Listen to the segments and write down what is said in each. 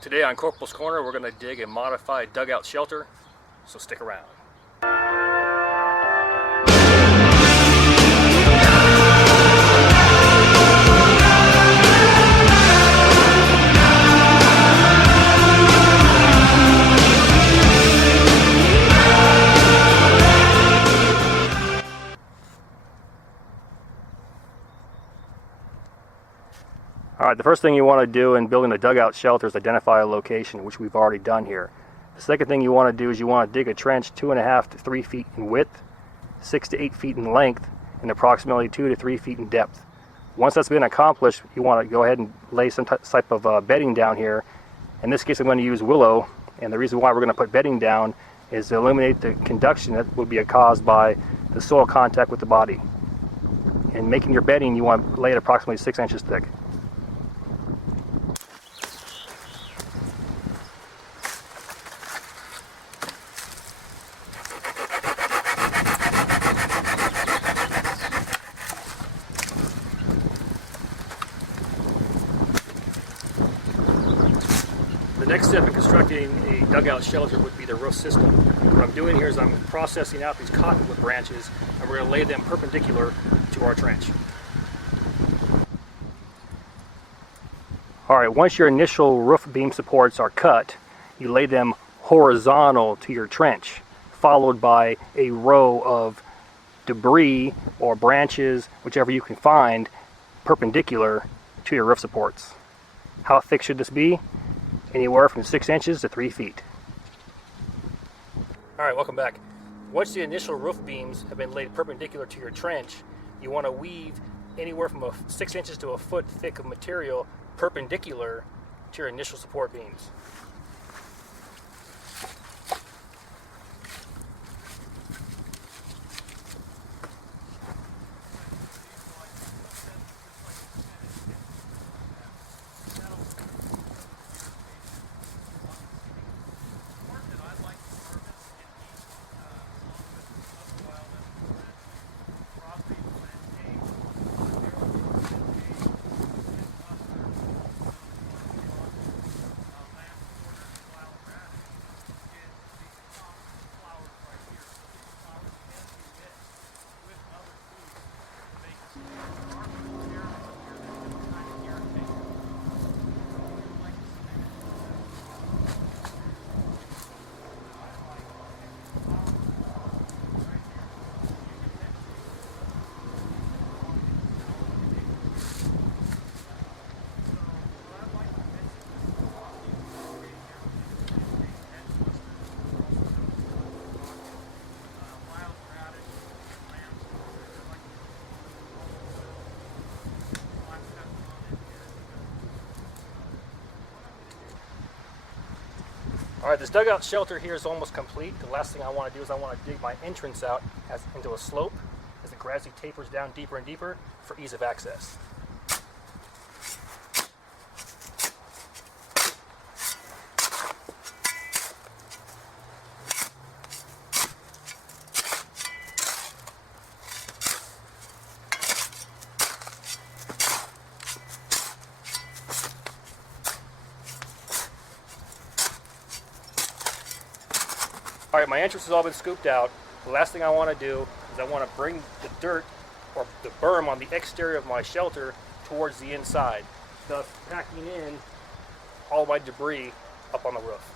Today on Corporals Corner, we're going to dig a modified dugout shelter, so stick around. Alright, the first thing you want to do in building a dugout shelter is identify a location, which we've already done here. The second thing you want to do is you want to dig a trench 2.5 to 3 feet in width, 6 to 8 feet in length, and approximately 2 to 3 feet in depth. Once that's been accomplished, you want to go ahead and lay some type of bedding down here. In this case, I'm going to use willow, and the reason why we're going to put bedding down is to eliminate the conduction that would be caused by the soil contact with the body. In making your bedding, you want to lay it approximately 6 inches thick. The next step in constructing a dugout shelter would be the roof system. What I'm doing here is I'm processing out these cottonwood branches, and we're going to lay them perpendicular to our trench. Alright, once your initial roof beam supports are cut, you lay them horizontal to your trench, followed by a row of debris or branches, whichever you can find, perpendicular to your roof supports. How thick should this be? Anywhere from 6 inches to 3 feet. Alright, welcome back. Once the initial roof beams have been laid perpendicular to your trench, you want to weave anywhere from 6 inches to a foot thick of material perpendicular to your initial support beams. Alright, this dugout shelter here is almost complete. The last thing I want to do is I want to dig my entrance out into a slope as it gradually tapers down deeper and deeper for ease of access. Alright, my entrance has all been scooped out. The last thing I want to do is I want to bring the dirt or the berm on the exterior of my shelter towards the inside, thus packing in all my debris up on the roof.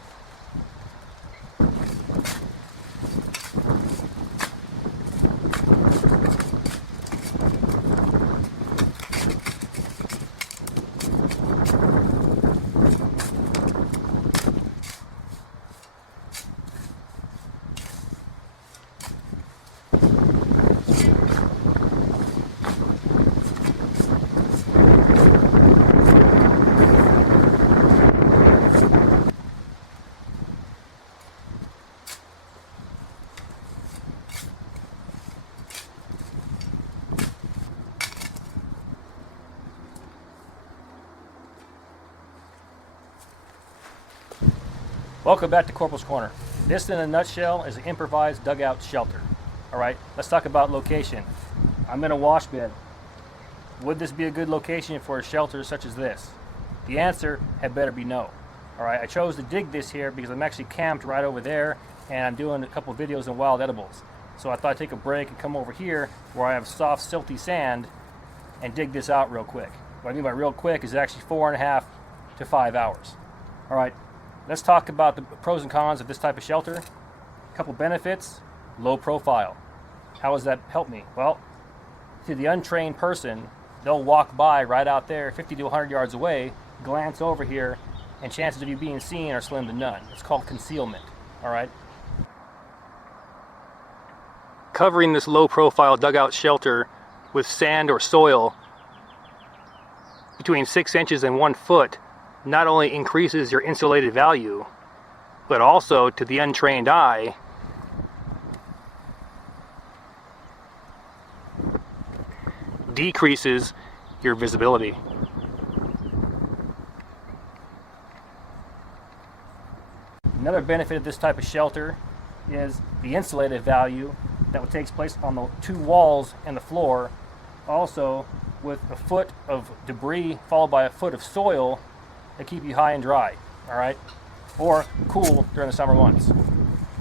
Welcome back to Corporals Corner. This, in a nutshell, is an improvised dugout shelter. All right, let's talk about location. I'm in a wash bed. Would this be a good location for a shelter such as this? The answer had better be no. All right, I chose to dig this here because I'm actually camped right over there and I'm doing a couple of videos on wild edibles. So I thought I'd take a break and come over here where I have soft, silty sand and dig this out real quick. What I mean by real quick is actually 4.5 to 5 hours. All right, let's talk about the pros and cons of this type of shelter. A couple benefits: low profile. How does that help me? Well, to the untrained person, they'll walk by right out there 50 to 100 yards away, glance over here, and chances of you being seen are slim to none. It's called concealment. All right. Covering this low profile dugout shelter with sand or soil between 6 inches and 1 foot not only increases your insulated value, but also to the untrained eye decreases your visibility. Another benefit of this type of shelter is the insulated value that takes place on the 2 walls and the floor. Also, with a foot of debris followed by a foot of soil that keep you high and dry, all right, or cool during the summer months.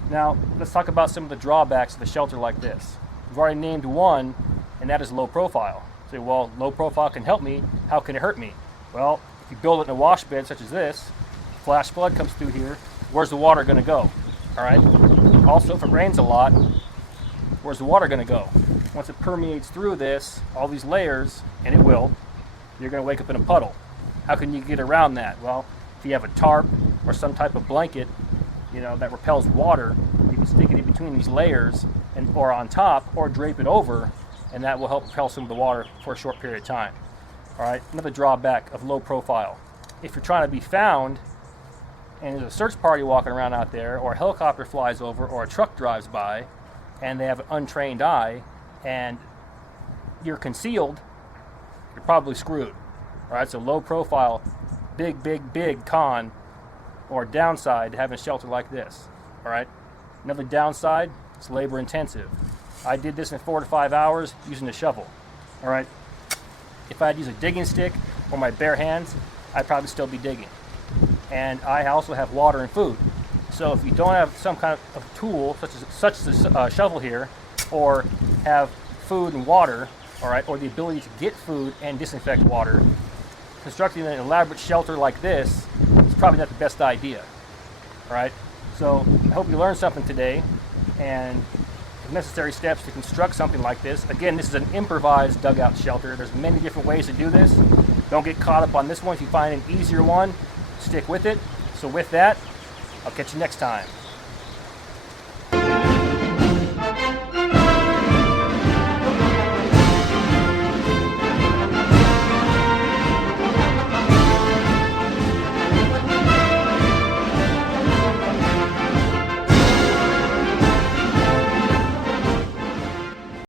Now, let's talk about some of the drawbacks of a shelter like this. We've already named one, and that is low profile. Say, well, low profile can help me. How can it hurt me? Well, if you build it in a wash bed such as this, flash flood comes through here, where's the water going to go? All right. Also, if it rains a lot, where's the water going to go? Once it permeates through this, all these layers, and it will, you're going to wake up in a puddle. How can you get around that? Well, if you have a tarp or some type of blanket, that repels water, you can stick it in between these layers or on top, or drape it over, and that will help repel some of the water for a short period of time. All right. Another drawback of low profile: if you're trying to be found and there's a search party walking around out there, or a helicopter flies over, or a truck drives by, and they have an untrained eye, and you're concealed, you're probably screwed. All right, so low profile, big con or downside to having a shelter like this. All right, another downside: it's labor intensive. I did this in 4 to 5 hours using a shovel. All right, if I'd use a digging stick or my bare hands, I'd probably still be digging. And I also have water and food. So if you don't have some kind of tool such as a shovel here, or have food and water, all right, or the ability to get food and disinfect water, constructing an elaborate shelter like this is probably not the best idea. All right, so I hope you learned something today, and the necessary steps to construct something like this. Again, this is an improvised dugout shelter. There's many different ways to do this. Don't get caught up on this one. If you find an easier one, stick with it. So with that, I'll catch you next time.